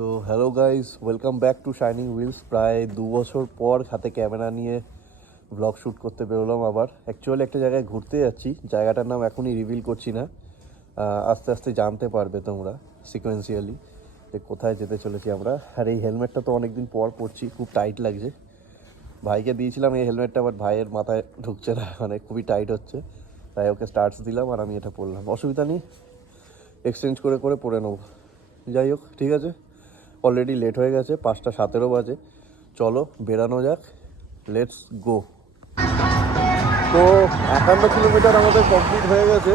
So hello guys, welcome back to Shining Wheels. প্রায় 2 বছর পর হাতে ক্যামেরা নিয়ে ব্লগ শ্যুট করতে বেরোলাম আবার। অ্যাকচুয়ালি একটা জায়গায় ঘুরতে যাচ্ছি, জায়গাটার নাম এখনই রিভিল করছি না, আস্তে আস্তে জানতে পারবে তোমরা সিকোয়েন্সিয়ালি যে কোথায় যেতে চলেছি আমরা। আর এই হেলমেটটা তো অনেকদিন পর পরছি, খুব টাইট লাগছে। ভাইকে দিয়েছিলাম এই হেলমেটটা, বাট ভাইয়ের মাথায় ঢুকছে না, মানে খুবই টাইট হচ্ছে, তাই ওকে স্টার্টস দিলাম আর আমি এটা পরলাম। অসুবিধা নেই, এক্সচেঞ্জ করে করে পরে নেবো। যাই হোক, ঠিক আছে, অলরেডি লেট হয়ে গেছে, 5:17 বাজে। চলো বেরানো যাক, লেটস গো। তো 51 কিলোমিটার আমাদের কমপ্লিট হয়ে গেছে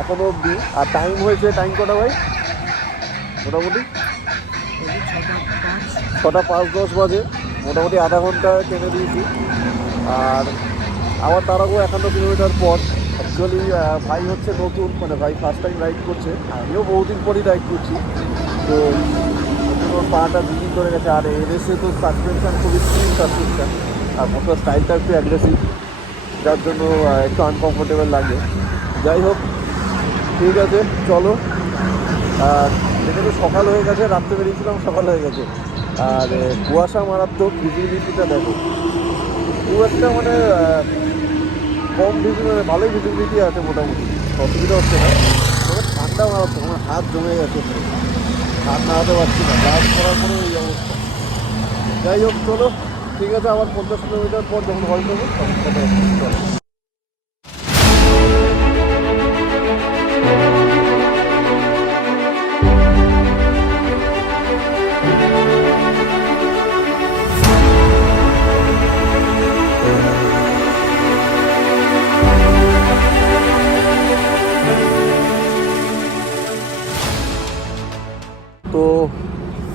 এখনো অবধি। আর টাইম হয়েছে, টাইম কটা ভাই? মোটামুটি 6:05-10 বাজে। মোটামুটি আধা ঘন্টা টেনে দিয়েছি। আর আবার তার আগেও 51 কিলোমিটার পর। অ্যাকচুয়ালি ভাই হচ্ছে নতুন, মানে ভাই ফার্স্ট টাইম রাইড করছে, আমিও বহুদিন পরই রাইড করছি। তো ওর পাটা দুদিন ধরে গেছে। আর এনএসে তো সাসপেনশন খুবই স্লিম সাসপেনশন, আর মোটর স্টাইলটা একটু অ্যাগ্রেসিভ, যার জন্য একটু আনকমফোর্টেবল লাগে। যাই হোক, ঠিক আছে, চলো। আর এটা তো সকাল হয়ে গেছে, রাত্রে বেরিয়েছিলাম, সকাল হয়ে গেছে। আর কুয়াশা মারাত্মক, ভিজিবিলিটিটা দেখো খুব একটা, মানে কম ভিজিবিলিটি, ভালোই ভিজিবিলিটি আছে মোটামুটি, অসুবিধা হচ্ছে না। তবে ঠান্ডা মারাত্মক, আমার হাত জমে গেছে, হাত নাড়াতে পারছি না, গাছ করার পরে এই অবস্থা। যাই হোক, চলো, ঠিক আছে, আবার 50 কিলোমিটার পর যখন হল দেবো তখন কথা হচ্ছে। চলো। তো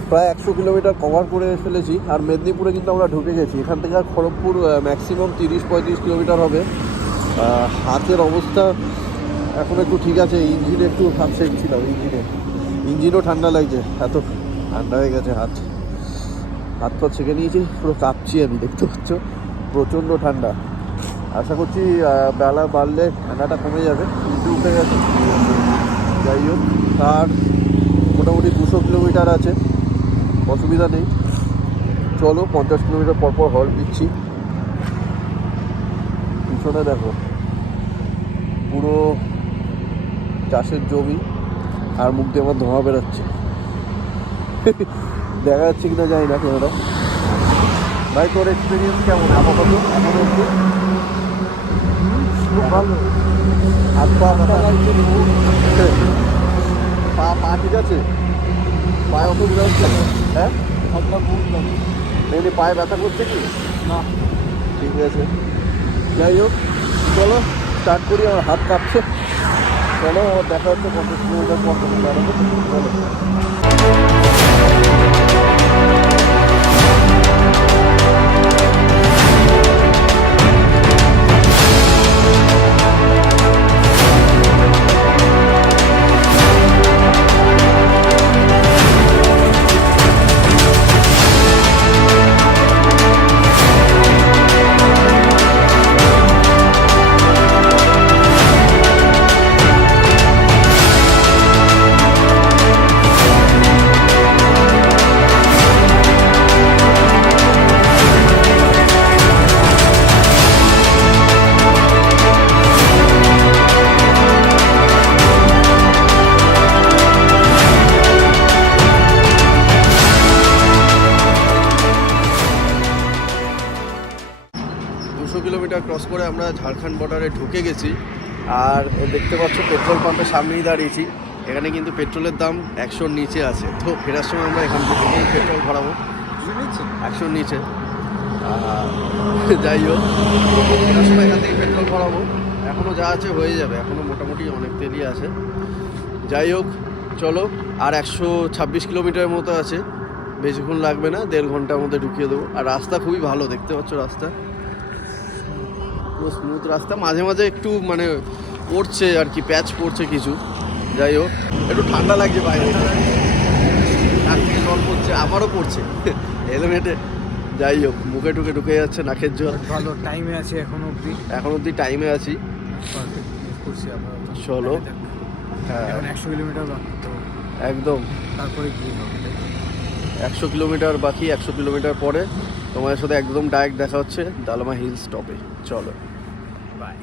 প্রায় 100 কিলোমিটার কভার করে ফেলেছি। আর মেদিনীপুরে কিন্তু আমরা ঢুকে গেছি। এখান থেকে আর খড়গপুর ম্যাক্সিমাম 30-35 কিলোমিটার হবে। হাতের অবস্থা এখন একটু ঠিক আছে, ইঞ্জিনে একটু হাত সেঁকছিলাম, ইঞ্জিনও ঠান্ডা লাগছে, এত ঠান্ডা হয়ে গেছে হাত পা ছেঁকে নিয়েছি, পুরো কাঁপছি আমি, দেখতে পাচ্ছ, প্রচণ্ড ঠান্ডা। আশা করছি বেলা বাড়লে ঠান্ডাটা কমে যাবে, কিন্তু উঠে গেছে। যাই হোক, আর মোটামুটি 200 কিলোমিটার আছে, অসুবিধা নেই। চলো, 50 কিলোমিটার পর পর হল্ট দিচ্ছি। পিছনে দেখো পুরো চাষের জমি, আর মুখ দিয়ে আমার ধোঁয়া বেরোচ্ছে। দেখা যাচ্ছে কিনা জানি না ক্যামেরা। ভাই, তোর এক্সপিরিয়েন্স কেমন আপাতত এখন অব্দি? ভালো। হাত পা পা ঠিক আছে? পায়ে অসুবিধা হচ্ছে? হ্যাঁ, এমনি পায়ে ব্যথা করছে কি না? ঠিক আছে, যাই হোক, চলো স্টার্ট করি, আমার হাত কাঁপছে। চলো, আমার দেখা হচ্ছে 50 কিলোমিটার পর বেড়াবো। চলো। কিলোমিটার ক্রস করে আমরা ঝাড়খণ্ড বর্ডারে ঢুকে গেছি। আর দেখতে পাচ্ছ পেট্রোল পাম্পের সামনেই দাঁড়িয়েছি। এখানে কিন্তু পেট্রোলের দাম 100-র নিচে আছে। তো ফেরার সময় আমরা এখান থেকেই পেট্রোল ভরাবো, 100-র নিচে। যাই হোক, ফেরার সময় এখান থেকে পেট্রোল ভরাবো। এখনও যা আছে হয়ে যাবে, এখনও মোটামুটি অনেক তেলই আছে। যাই হোক, চলো, আর 126 কিলোমিটারের মতো আছে, বেশিক্ষণ লাগবে না, 1.5 ঘন্টার মধ্যে ঢুকিয়ে দেবো। আর রাস্তা খুবই ভালো, দেখতে পাচ্ছ রাস্তা পুরো স্মুথ রাস্তা, মাঝে মাঝে একটু মানে পড়ছে আর কি, প্যাচ পড়ছে কিছু। যাই হোক, একটু ঠান্ডা লাগছে বাইরে, নাক থেকে জল পড়ছে, আমারও পড়ছে হেলমেটে। যাই হোক, মুখে টুকে ঢুকে যাচ্ছে নাকের জল। ভালো টাইমে আছে এখন অবধি টাইমে আছি। চলো, হ্যাঁ, 100 কিলোমিটার বাকি তো একদম। তারপরে গিয়ে হবে। 100 কিলোমিটার বাকি, 100 কিলোমিটার পরে তোমাদের সাথে একদম ডাইরেক্ট দেখা হচ্ছে দালমা হিল স্টপে। চলো বাই।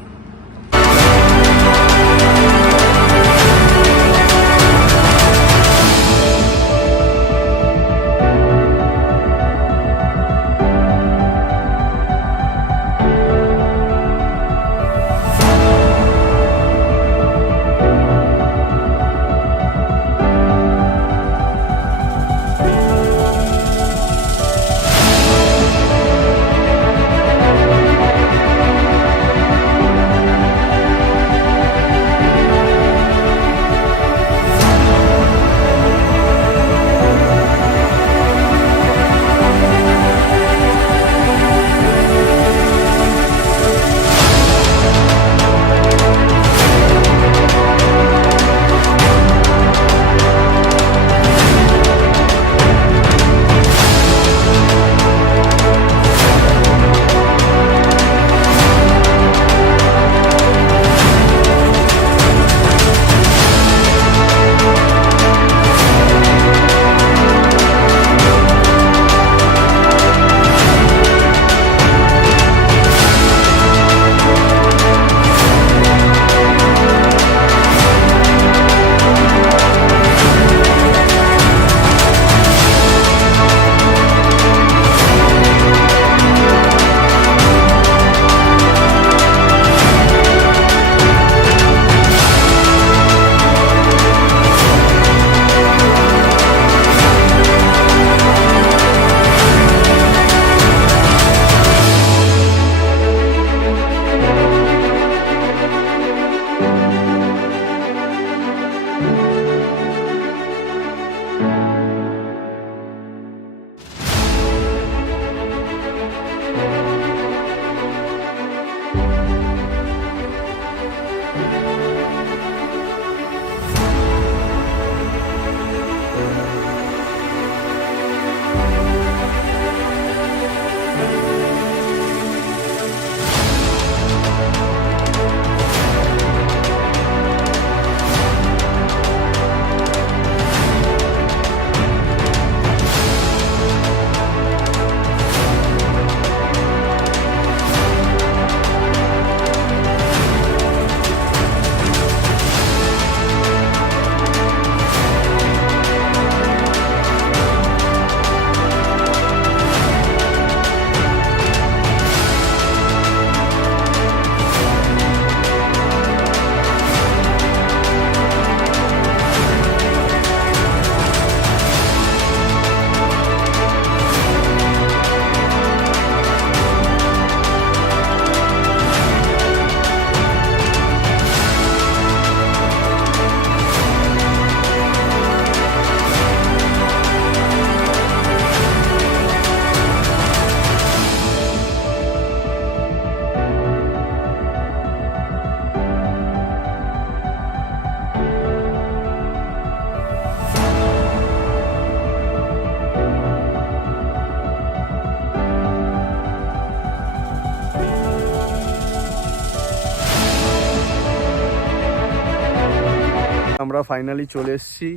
আমরা ফাইনালি চলে এসেছি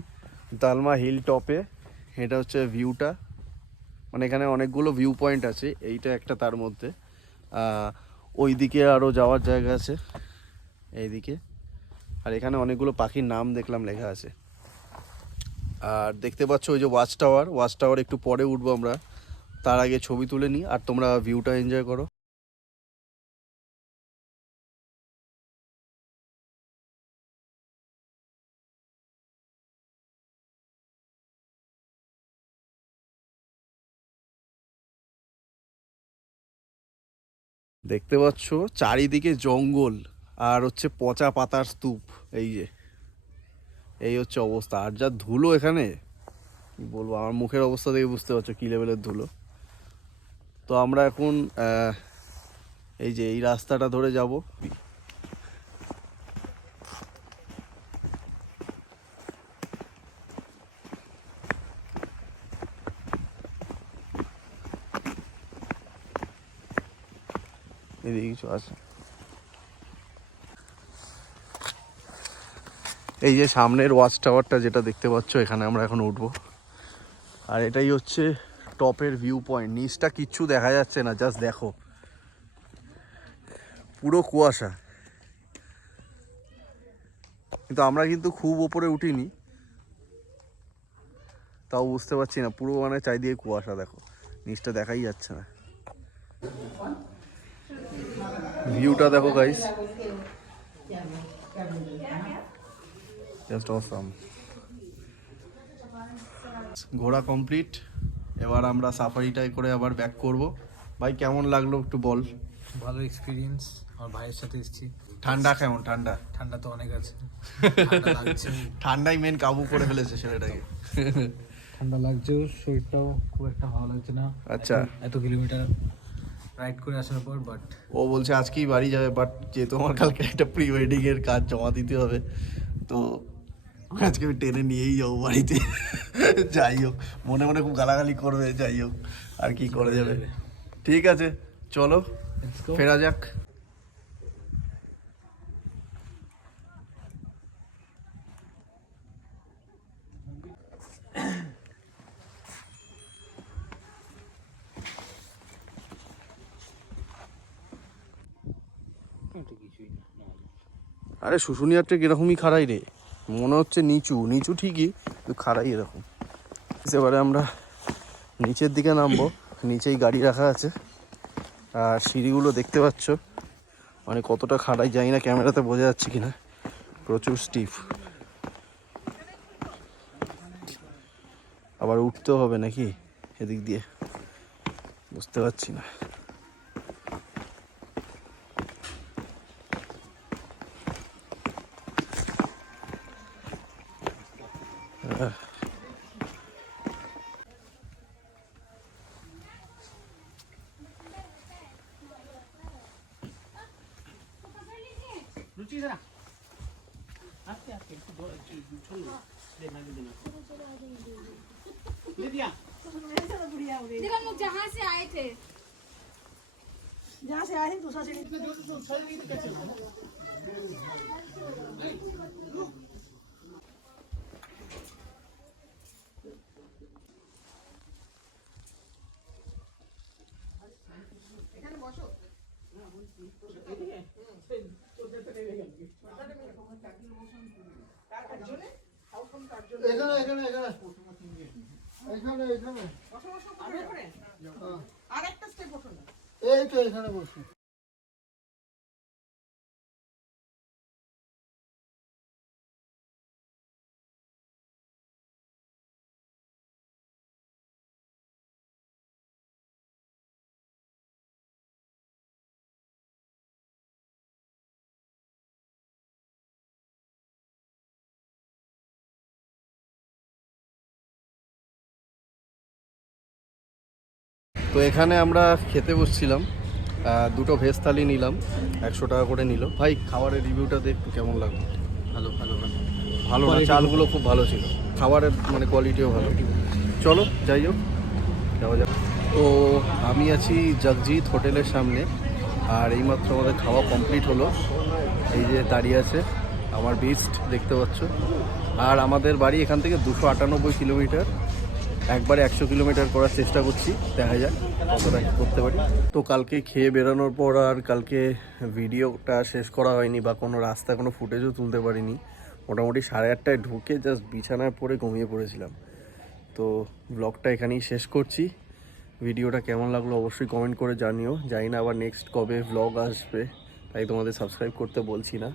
দালমা হিল টপে। এটা হচ্ছে ভিউটা, মানে এখানে অনেকগুলো ভিউ পয়েন্ট আছে, এইটা একটা তার মধ্যে। ওইদিকে আরও যাওয়ার জায়গা আছে এইদিকে, আর এখানে অনেকগুলো পাখির নাম দেখলাম লেখা আছে। আর দেখতে পাচ্ছ ওই যে ওয়াচ টাওয়ার, ওয়াচ টাওয়ার একটু পরে উঠবো আমরা, তার আগে ছবি তুলে নিই আর তোমরা ভিউটা এনজয় করো। দেখতে পাচ্ছ চারিদিকে জঙ্গল আর হচ্ছে পচা পাতার স্তূপ। এই যে এই হচ্ছে অবস্থা, আর যা ধুলো এখানে কি বলবো, আমার মুখের অবস্থা দেখে বুঝতে পারছো কি লেভেলের ধুলো। তো আমরা এখন এই যে এই রাস্তাটা ধরে যাব। এদিকে কিছু আছে, এই যে সামনের ওয়াচ টাওয়ারটা যেটা দেখতে পাচ্ছ, এখানে আমরা এখন উঠবো। আর এটাই হচ্ছে টপের ভিউ পয়েন্ট। নিচটা কিচ্ছু দেখা যাচ্ছে না, জাস্ট দেখো পুরো কুয়াশা। কিন্তু আমরা কিন্তু খুব ওপরে উঠিনি, তাও বুঝতে পারছি না, পুরো মানে চারিদিকে কুয়াশা, দেখো নিচটা দেখাই যাচ্ছে না। ভিউটা দেখো গাইস, জাস্ট অসাম। ঘোরা কমপ্লিট, এবার আমরা সাফারিটাই করে আবার ব্যাক করব। ভাই কেমন লাগলো একটু বল। ভালো এক্সপিরিয়েন্স, আমার ভাইয়ের সাথে এসেছি। ঠান্ডা কেমন? ঠান্ডা ঠান্ডা তো অনেক আছে, ঠান্ডাই মেন কাবু করে ফেলেছে ছেলেটাকে। ঠান্ডা লাগছে, শরীরটাও খুব একটা ভালো লাগছে না। আচ্ছা, এত কিলোমিটার রাইড করে আসার পর। বাট ও বলছে আজকেই বাড়ি যাবে, বাট যেহেতু আমার কালকে একটা প্রি ওয়েডিং এর কাজ জমা দিতে হবে, তো আজকে আমি টেনে নিয়েই যাবো বাড়িতে। যাই হোক, মনে মনে খুব গালাগালি করবে, যাই হোক আর কি করা যাবে। ঠিক আছে চলো ফেরা যাক। আরে শুশুনিয়ারটা কিরকমই খাড়াই রে, মনে হচ্ছে নিচু নিচু ঠিকই, কিন্তু খাড়াই এরকম। এবারে আমরা নিচের দিকে নামবো, নিচেই গাড়ি রাখা আছে। আর সিঁড়িগুলো দেখতে পাচ্ছ, মানে কতটা খাড়াই জানি না ক্যামেরাতে বোঝা যাচ্ছে কিনা, প্রচুর স্টিফ। আবার উঠতেও হবে নাকি এদিক দিয়ে, বুঝতে পারছি না। जहाँ से आए थे दूसरा सीढ़ी। এখানে এখানে এখানে এখানে এখানে আরেকটা স্টেপ ওঠো না। এই তো এখানে বসো। তো এখানে আমরা খেতে বসছিলাম, দুটো ভেজ থালি নিলাম, 100 টাকা করে নিল। ভাই খাবারের রিভিউটা দেখ কেমন লাগলো? ভালো ভালো ভালো ভালো না, চালগুলো খুব ভালো ছিল, খাবারের মানে কোয়ালিটিও ভালো। চলো যাই হোক, যাওয়া যাক। তো আমি আছি জগজিৎ হোটেলের সামনে, আর এইমাত্র আমাদের খাওয়া কমপ্লিট হলো। এই যে দাঁড়িয়ে আছে আমার বিস্ট, দেখতে পাচ্ছ। আর আমাদের বাড়ি এখান থেকে 298 কিলোমিটার, একবারে 100 কিলোমিটার করার চেষ্টা করছি, দেখা যাক কতটা করতে পারি। তো কালকে খেয়ে বেরোনোর পর আর কালকে ভিডিওটা শেষ করা হয়নি, বা কোনো রাস্তা কোনো ফুটেজও তুলতে পারিনি। মোটামুটি 8:30টায় ঢুকে জাস্ট বিছানায় পড়ে ঘুমিয়ে পড়েছিলাম। তো ব্লগটা এখানেই শেষ করছি। ভিডিওটা কেমন লাগলো অবশ্যই কমেন্ট করে জানিও। জানি না আবার নেক্সট কবে ব্লগ আসবে, তাই তোমাদের সাবস্ক্রাইব করতে বলছি না।